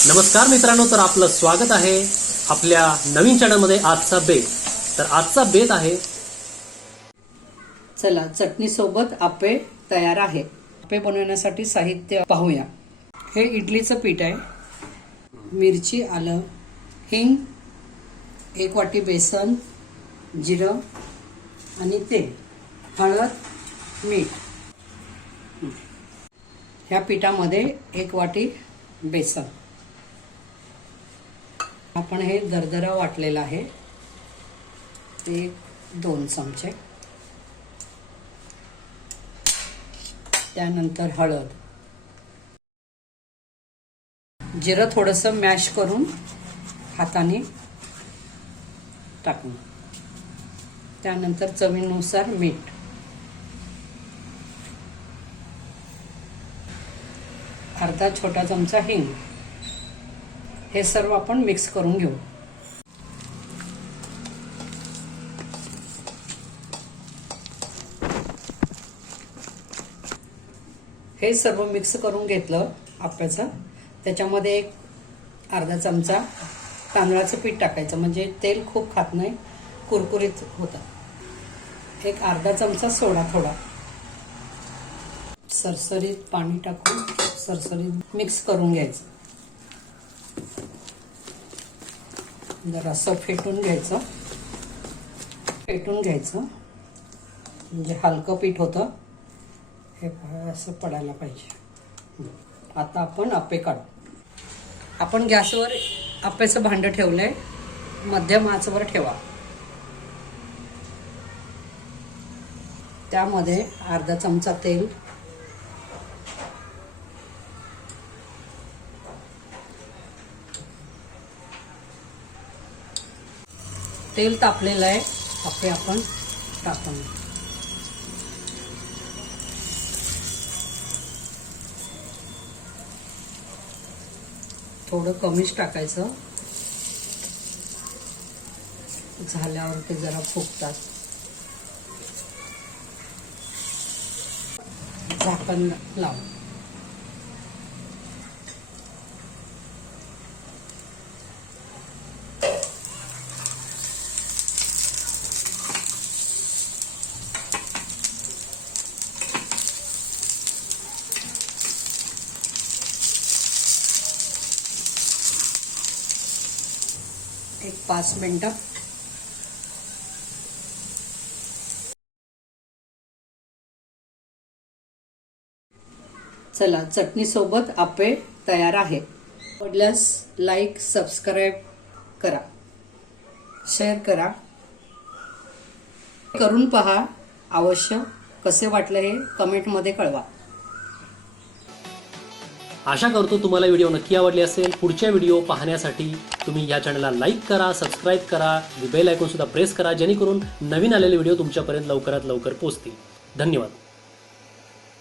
नमस्कार मित्रांनो, तर आपलं स्वागत आहे आपल्या नवीन चॅनलमध्ये आजचा बेत। तर आजचा बेत आहे, चला चटणी सोबत आप्पे तयार आहे। आप्पे बनवण्यासाठी साहित्य पाहूया। हे इडलीचं पीठ आहे, मिरची, आलं, हिंग, 1 वाटी बेसन, जिरं आणि तेल, हळद, मीठ। ह्या पिठामध्ये 1 वाटी बेसन। आपण हे दरदरा वाटलेलं आहे, ते 2 चमचे। त्यानंतर हळद, जिरं थोडंसं मॅश करून हाताने टाकून, त्यानंतर चवीनुसार मीठ, अर्धा छोटा चमचा हिंग। हे सर्व आपण मिक्स करून घेऊ। हे सर्व मिक्स करून घेतलं आप्याचं। त्याच्यामध्ये एक अर्धा चमचा तांदळाचं पीठ टाकायचं, म्हणजे तेल खूप खात नाही, कुरकुरीत होतं। एक अर्धा चमचा सोडा, थोडा सरसरीत पाणी टाकून सरसरीत मिक्स करून घ्यायचं। जरासं फेटून घ्यायचं, म्हणजे हलकं पीठ होतं, हे असं पडायला पाहिजे। आता आपण आप्पे काढू। आपण गॅसवर आप्याचं भांडं ठेवलंय, मध्यम आचेवर ठेवा। त्यामध्ये अर्धा चमचा तेल, तेल तापलेलं आहे, आप्पे आपण टाकून, थोडं कमीच टाकायचं, झाल्यावर ते जरा फुगतात। झाकण लाव। एक 5 मिनिटं। चला चटणी सोबत आप्पे तयार आहे। आवडल्यास लाईक, सबस्क्राईब करा, शेअर करा, करून पहा। अवश्य कसे वाटले हे कमेंटमध्ये कळवा। आशा करतो तुम्हाला व्हिडिओ नक्की आवडली असेल। पुढच्या व्हिडिओ पाहण्यासाठी तुम्ही या चॅनलला लाईक करा, सबस्क्राईब करा, बेल आयकॉन सुद्धा प्रेस करा, जेणेकरून नवीन आलेले व्हिडिओ तुमच्यापर्यंत लवकरात लवकर पोहोचतील। धन्यवाद।